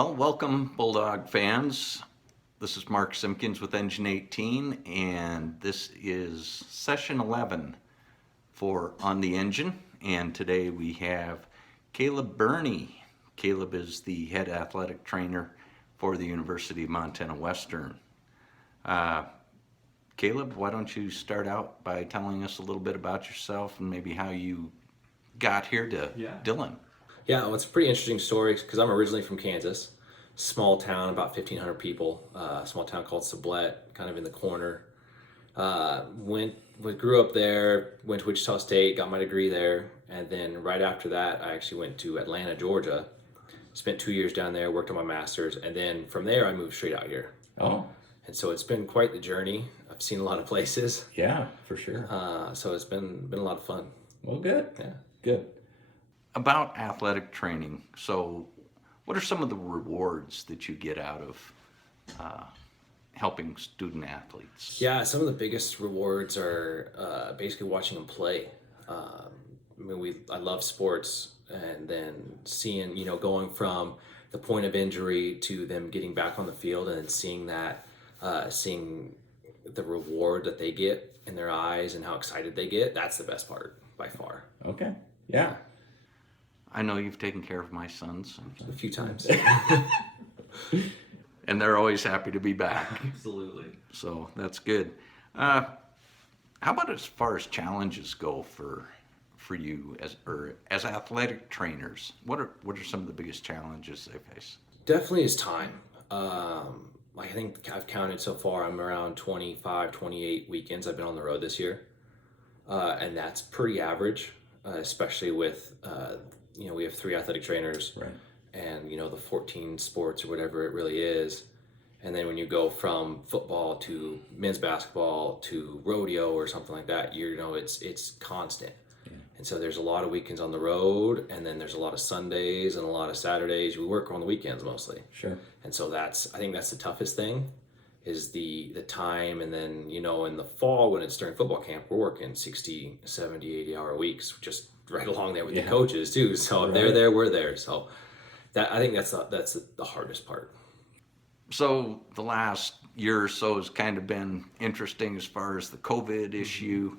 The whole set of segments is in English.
Well, welcome, Bulldog fans. This is Mark Simpkins with Engine 18, and this is session 11 for On the Engine. And today we have Kaleb Birney. Kaleb is the head athletic trainer for the University of Montana Western. Kaleb, why don't you start out by telling us a little bit about yourself and maybe how you got here to Dillon? Yeah, well, it's a pretty interesting story because I'm originally from Kansas, small town, about 1,500 people, small town called Sublette, kind of in the corner. Grew up there, went to Wichita State, got my degree there, and then right after that, I actually went to Atlanta, Georgia, spent 2 years down there, worked on my master's, and then from there, I moved straight out here. Oh, And so it's been quite the journey. I've seen a lot of places, yeah, for sure. so it's been a lot of fun. Well, good. Yeah. Good. About athletic training. So, what are some of the rewards that you get out of helping student athletes? Yeah, some of the biggest rewards are basically watching them play. I love sports, and then seeing, going from the point of injury to them getting back on the field, and then seeing the reward that they get in their eyes and how excited they get. That's the best part by far. Okay. Yeah. I know you've taken care of my sons, A few times. and they're always happy to be back. Absolutely. So that's good. How about as far as challenges go for you as athletic trainers? What are some of the biggest challenges they face? Definitely is time. I think I've counted so far, I'm around 25, 28 weekends I've been on the road this year. And that's pretty average, especially with, we have 3 athletic trainers. Right. And, the 14 sports or whatever it really is. And then when you go from football to men's basketball to rodeo or something like that, it's constant. Yeah. And so there's a lot of weekends on the road, and then there's a lot of Sundays and a lot of Saturdays. We work on the weekends mostly. Sure. And so I think that's the toughest thing is the time. And then, in the fall when it's during football camp, we're working 60, 70, 80-hour weeks, just right along there with the coaches too. So if they're there, we're there. So I think that's the hardest part. So the last year or so has kind of been interesting as far as the COVID issue.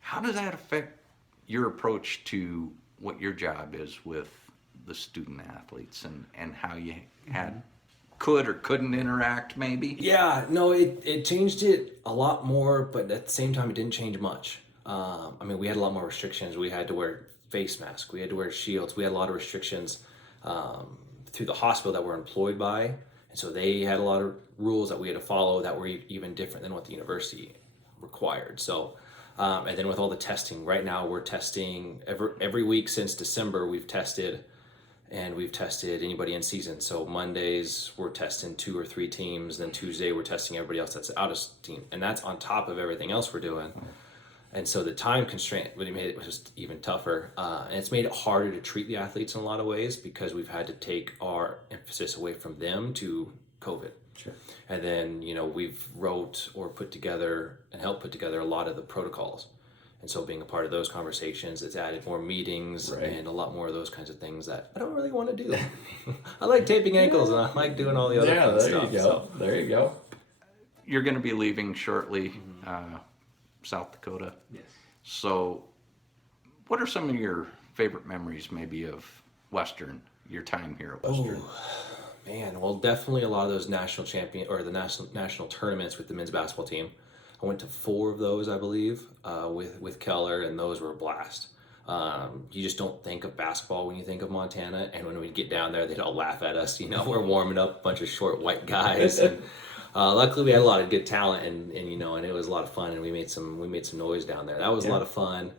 How does that affect your approach to what your job is with the student athletes and how you could or couldn't interact maybe? Yeah, no, it changed it a lot more, but at the same time, it didn't change much. We had a lot more restrictions. We had to wear face masks. We had to wear shields. We had a lot of restrictions through the hospital that we're employed by. And so they had a lot of rules that we had to follow that were even different than what the university required. So, and then with all the testing, right now we're testing every week since December, we've tested anybody in season. So Mondays we're testing 2 or 3 teams, then Tuesday we're testing everybody else that's out of team. And that's on top of everything else we're doing. And so the time constraint really made it just even tougher. And it's made it harder to treat the athletes in a lot of ways because we've had to take our emphasis away from them to COVID. Sure. And then, we've wrote or put together and helped put together a lot of the protocols. And so being a part of those conversations, it's added more meetings and a lot more of those kinds of things that I don't really want to do. I like taping ankles and I like doing all the other fun stuff. You go. So. There you go. You're going to be leaving shortly, South Dakota. Yes. So what are some of your favorite memories maybe of Western, your time here at Western? Oh, man. Well, definitely a lot of those national tournaments with the men's basketball team. I went to 4 of those, I believe, with Keller, and those were a blast. You just don't think of basketball when you think of Montana, and when we get down there, they'd all laugh at us. We're warming up a bunch of short white guys, and luckily we had a lot of good talent, and it was a lot of fun, and we made some noise down there. That was a lot of fun.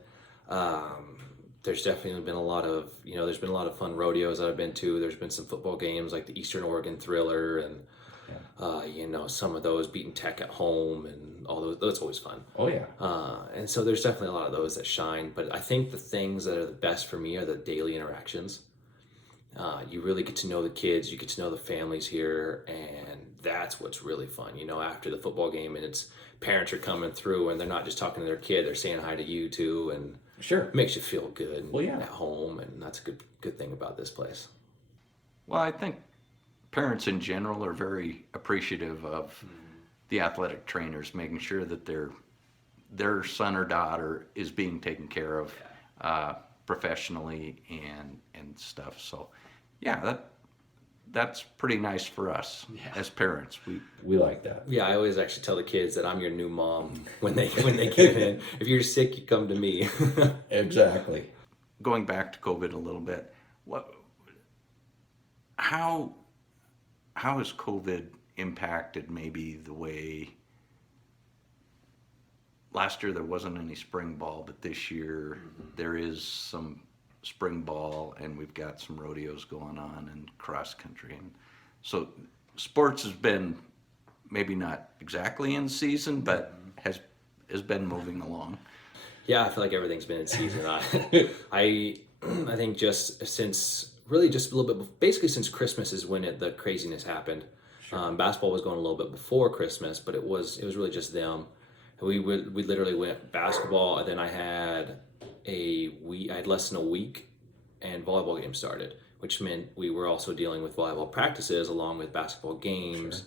There's definitely been a lot of fun rodeos that I've been to. There's been some football games like the Eastern Oregon Thriller, and some of those beating Tech at home and all those. That's always fun. Oh yeah. And so there's definitely a lot of those that shine. But I think the things that are the best for me are the daily interactions. You really get to know the kids. You get to know the families here, and that's what's really fun. After the football game, and it's parents are coming through, and they're not just talking to their kid; they're saying hi to you too, and Sure. it makes you feel good Well, yeah. at home, and that's a good thing about this place. Well, I think parents in general are very appreciative of the athletic trainers, making sure that their son or daughter is being taken care of professionally and stuff. So, yeah, that's pretty nice for us as parents. We like that. Yeah, I always actually tell the kids that I'm your new mom when they get in. If you're sick, you come to me. Exactly. Going back to COVID a little bit, how has COVID impacted maybe the way last year there wasn't any spring ball, but this year there is some spring ball and we've got some rodeos going on and cross country, and so sports has been maybe not exactly in season, but has been moving along. Yeah, I feel like everything's been in season. I think just since really just a little bit, basically since Christmas is when the craziness happened. Sure. Basketball was going a little bit before Christmas, but it was really just them. We literally went basketball, and then I had less than a week, and volleyball games started, which meant we were also dealing with volleyball practices along with basketball games.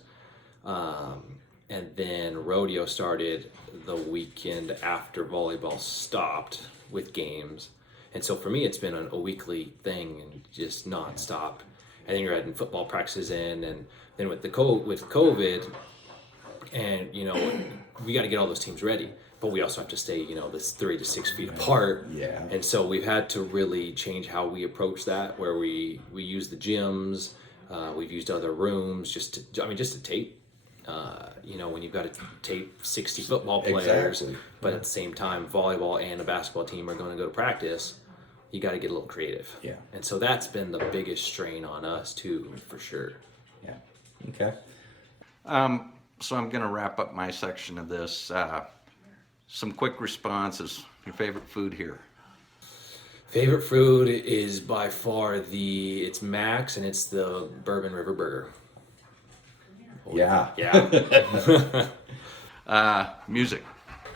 Sure. And then rodeo started the weekend after volleyball stopped with games. And so for me, it's been a weekly thing and just nonstop. And then you're adding football practices in, and then with COVID, and we got to get all those teams ready, but we also have to stay this 3 to 6 feet apart. Yeah. And so we've had to really change how we approach that, where we use the gyms, we've used other rooms just to tape. When you've got to tape 60 football players, exactly. But at the same time, volleyball and a basketball team are going to go to practice, you got to get a little creative. Yeah. And so that's been the biggest strain on us too, for sure. Yeah. Okay. So I'm going to wrap up my section of this. Some quick responses. Your favorite food here? Favorite food is by far it's Max, and it's the Bourbon River Burger. Yeah. Music.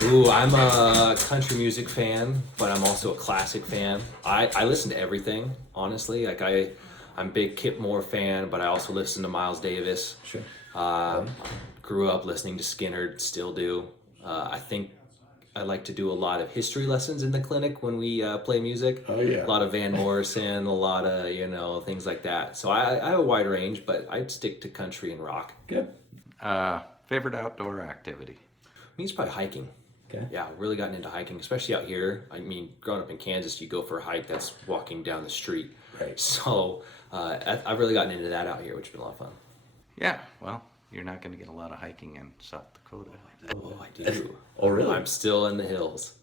Ooh, I'm a country music fan, but I'm also a classic fan. I listen to everything, honestly. Like I'm a big Kip Moore fan, but I also listen to Miles Davis. Sure. Grew up listening to Skinner, still do. I think I like to do a lot of history lessons in the clinic when we play music. Oh yeah. A lot of Van Morrison, a lot of things like that. So I have a wide range, but I'd stick to country and rock. Good. Favorite outdoor activity? I mean, it's probably hiking. Okay. Yeah, really gotten into hiking, especially out here. I mean, growing up in Kansas, you go for a hike that's walking down the street. Right. So I've really gotten into that out here, which has been a lot of fun. Yeah, well, you're not going to get a lot of hiking in South Dakota. Oh, I do. Oh, really? I'm still in the hills.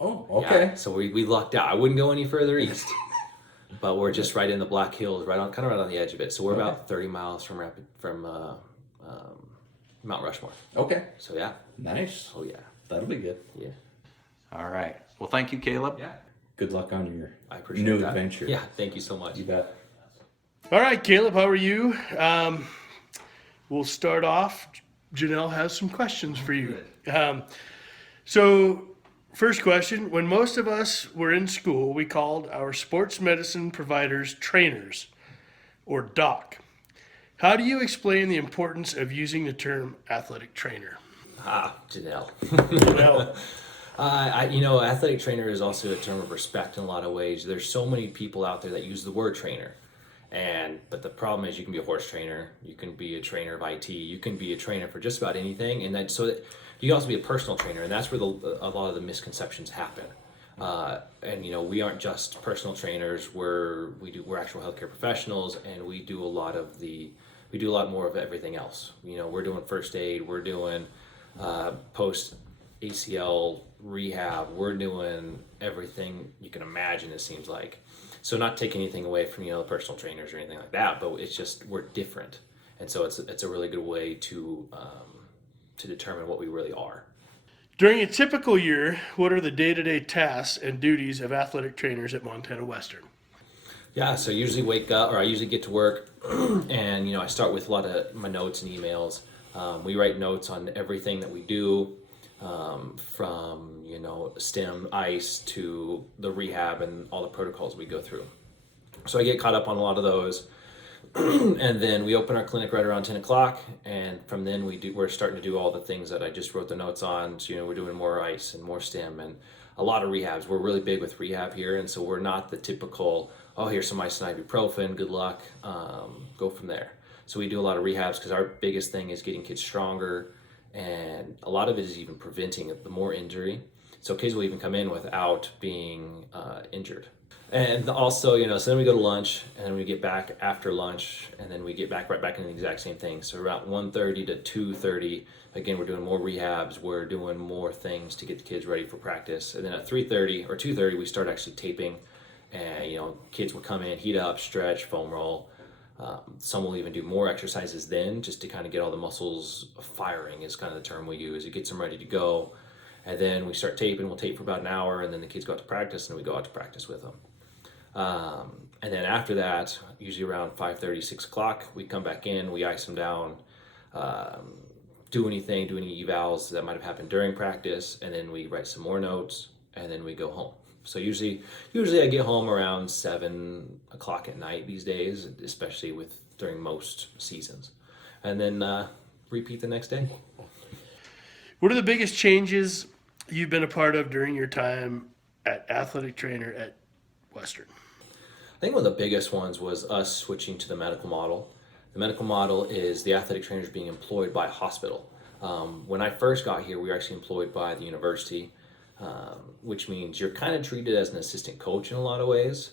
Oh, okay. Yeah, so we lucked out. I wouldn't go any further east, but we're just right in the Black Hills, right on the edge of it. So we're about 30 miles from Mount Rushmore. Okay. So yeah. Nice. Oh yeah. That'll be good. Yeah. All right. Well, thank you, Caleb. Yeah. Good luck on your I appreciate new that. adventure. Yeah. Thank you so much. You bet. All right, Caleb, how are you? We'll start off. Janelle has some questions for you. So, first question. When most of us were in school, we called our sports medicine providers trainers, or doc. How do you explain the importance of using the term athletic trainer? Janelle. Janelle. Athletic trainer is also a term of respect in a lot of ways. There's so many people out there that use the word trainer. But the problem is you can be a horse trainer, you can be a trainer of IT, you can be a trainer for just about anything. And you can also be a personal trainer, and that's where a lot of the misconceptions happen. We aren't just personal trainers. We're actual healthcare professionals, and we do a lot more of everything else. We're doing first aid, we're doing post ACL rehab, we're doing everything you can imagine, it seems like. So not take anything away from the personal trainers or anything like that, but it's just we're different, and so it's a really good way to determine what we really are. During a typical year, what are the day-to-day tasks and duties of athletic trainers at Montana Western? Yeah, so I usually I usually get to work, and I start with a lot of my notes and emails. We write notes on everything that we do, from STEM, ICE to the rehab and all the protocols we go through. So I get caught up on a lot of those. And then we open our clinic right around 10 o'clock. And from then we're starting to do all the things that I just wrote the notes on. So, we're doing more ice and more stim and a lot of rehabs. We're really big with rehab here. And so we're not the typical, oh, here's some ice and ibuprofen, good luck, go from there. So we do a lot of rehabs because our biggest thing is getting kids stronger. And a lot of it is even preventing the more injury. So kids will even come in without being injured. And also, so then we go to lunch, and then we get back after lunch, and then we get back right back into the exact same thing. So around 1:30 to 2:30, again, we're doing more rehabs. We're doing more things to get the kids ready for practice. And then at 3:30 or 2:30, we start actually taping. And, kids will come in, heat up, stretch, foam roll. Some will even do more exercises then, just to kind of get all the muscles firing is kind of the term we use. It gets them ready to go. And then we start taping. We'll tape for about an hour, and then the kids go out to practice, and we go out to practice with them. And then after that, usually around 5:30, 6 o'clock, we come back in, we ice them down, do any evals that might have happened during practice, and then we write some more notes, and then we go home. So usually I get home around 7 o'clock at night these days, especially during most seasons, and then repeat the next day. What are the biggest changes you've been a part of during your time at athletic trainer at Western? I think one of the biggest ones was us switching to the medical model. The medical model is the athletic trainers being employed by a hospital. When I first got here, we were actually employed by the university, which means you're kind of treated as an assistant coach in a lot of ways.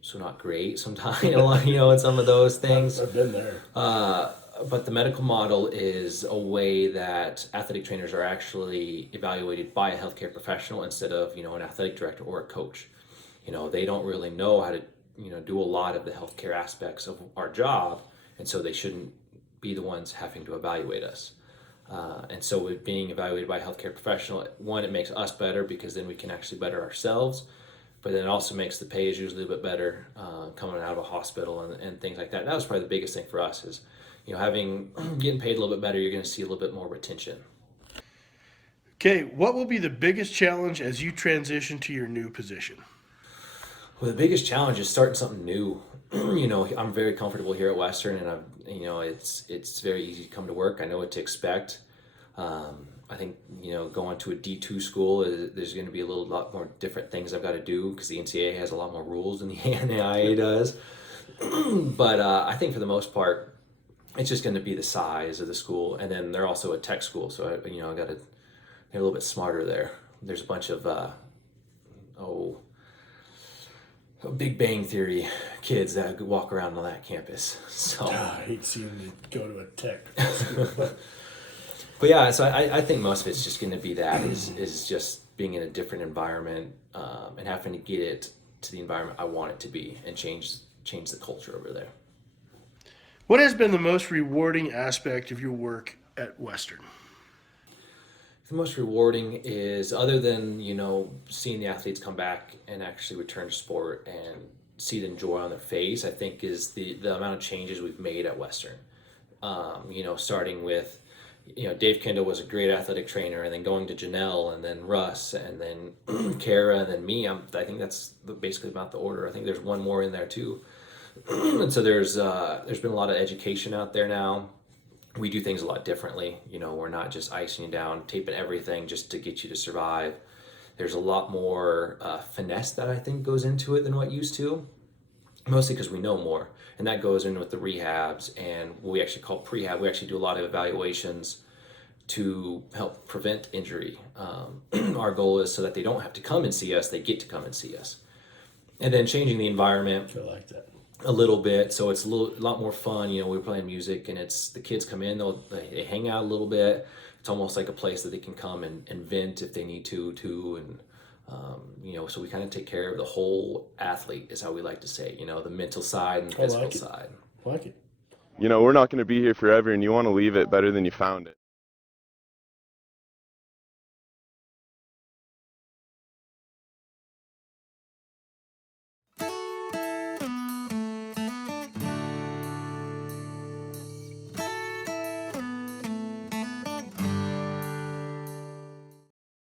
So not great sometimes, in some of those things. I've been there. But the medical model is a way that athletic trainers are actually evaluated by a healthcare professional instead of, an athletic director or a coach. They don't really know how to, do a lot of the healthcare aspects of our job, and so they shouldn't be the ones having to evaluate us. And so with being evaluated by a healthcare professional, one, it makes us better because then we can actually better ourselves, but then it also makes the pay is usually a bit better coming out of a hospital and things like that. That was probably the biggest thing for us is, getting paid a little bit better, you're going to see a little bit more retention. Okay, what will be the biggest challenge as you transition to your new position? Well, the biggest challenge is starting something new. I'm very comfortable here at Western, and it's very easy to come to work. I know what to expect. I think going to a D2 school there's going to be a lot more different things I've got to do because the NCAA has a lot more rules than the NAIA does. But I think for the most part, it's just going to be the size of the school, and then they're also a tech school, so I got to get a little bit smarter there. There's a bunch of Big Bang Theory kids that walk around on that campus. So I hate seeing them go to a tech school. But yeah, so I think most of it's just going to be that is just being in a different environment and having to get it to the environment I want it to be and change the culture over there. What has been the most rewarding aspect of your work at Western? The most rewarding is, other than seeing the athletes come back and actually return to sport and see the joy on their face, I think is the amount of changes we've made at Western. Starting with Dave Kendall was a great athletic trainer, and then going to Janelle, and then Russ, and then Kara, and then me. I think that's basically about the order. I think there's one more in there too. And so there's been a lot of education out there now. We do things a lot differently. We're not just icing you down, taping everything just to get you to survive. There's a lot more finesse that I think goes into it than what used to, mostly because we know more. And that goes in with the rehabs and what we actually call prehab. We actually do a lot of evaluations to help prevent injury. Our goal is so that they don't have to come and see us, they get to come and see us. And then changing the environment. I like that. A little bit, so it's a lot more fun. We're playing music, and it's the kids come in, they hang out a little bit. It's almost like a place that they can come and vent if they need to too, and so we kind of take care of the whole athlete, is how we like to say. The mental side and the physical side. I like it. We're not going to be here forever, and you want to leave it better than you found it.